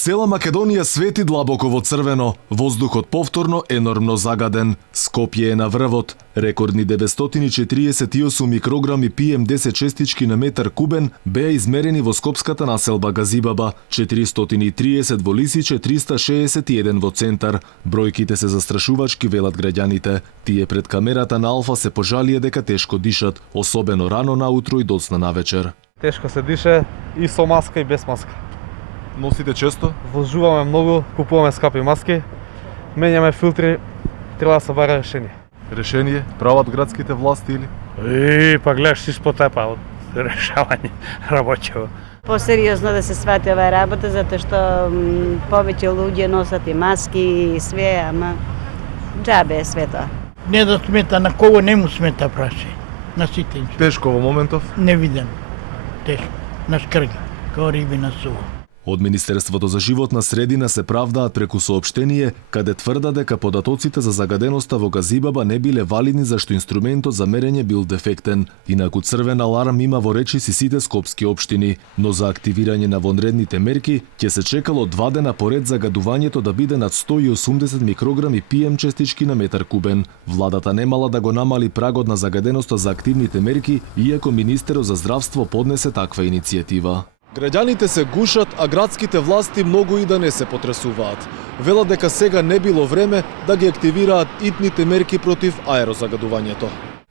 Цела Македонија свети длабоко во црвено, воздухот повторно енормно загаден. Скопје е на врвот. Рекордни 948 микрограми PM10 честички на метар кубен беа измерени во скопската населба Газибаба, 430 во Лисиче, 361 во Центар. Бројките се застрашувачки, велат граѓаните. Тие пред камерата на Алфа се пожалија дека тешко дишат, особено рано наутро и доцна навечер. Тешко се дише и со маска и без маска. Носите често? Возжуваме многу, купуваме скапи маски, менјаме филтри, треба да се бара решение. Решение прават градските власти или? Па гледаш испод тепа од решавање работево. Посериозно да се свати оваа работа, затоа што повеќе луѓе носат и маски и све, ама џабе е све тоа. Не да смета, на кого не му смета праше, на сите. Тешко во моментов? Невиден, тешко, на шкрга, као риби на суво. Од Министерството за животна средина се правдаат преку соопштение, каде тврда дека податоците за загаденоста во Газибаба не биле валидни зашто инструментот за мерење бил дефектен. Инаку црвен аларм има во речиси сите скопски општини, но за активирање на вонредните мерки ќе се чекало 2 дена поред загадувањето да биде над 180 микрограми PM честички на метар кубен. Владата немала да го намали прагот на загаденоста за активните мерки, иако Министерот за здравство поднесе таква иницијатива. Граѓаните се гушат, а градските власти многу и да не се потресуваат. Велат дека сега не било време да ги активираат итните мерки против аерозагадувањето.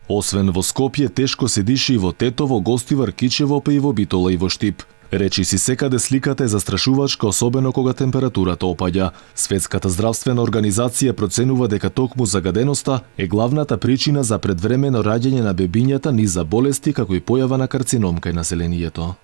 Освен во Скопје, тешко се диши и во Тетово, Гостивар, Кичево, па и во Битола и во Штип. Речиси секаде сликата е застрашувачка, особено кога температурата опаѓа. Светската здравствена организација проценува дека токму загаденоста е главната причина за предвремено раѓање на бебињата низ за болести како и појава на карцином кај населението.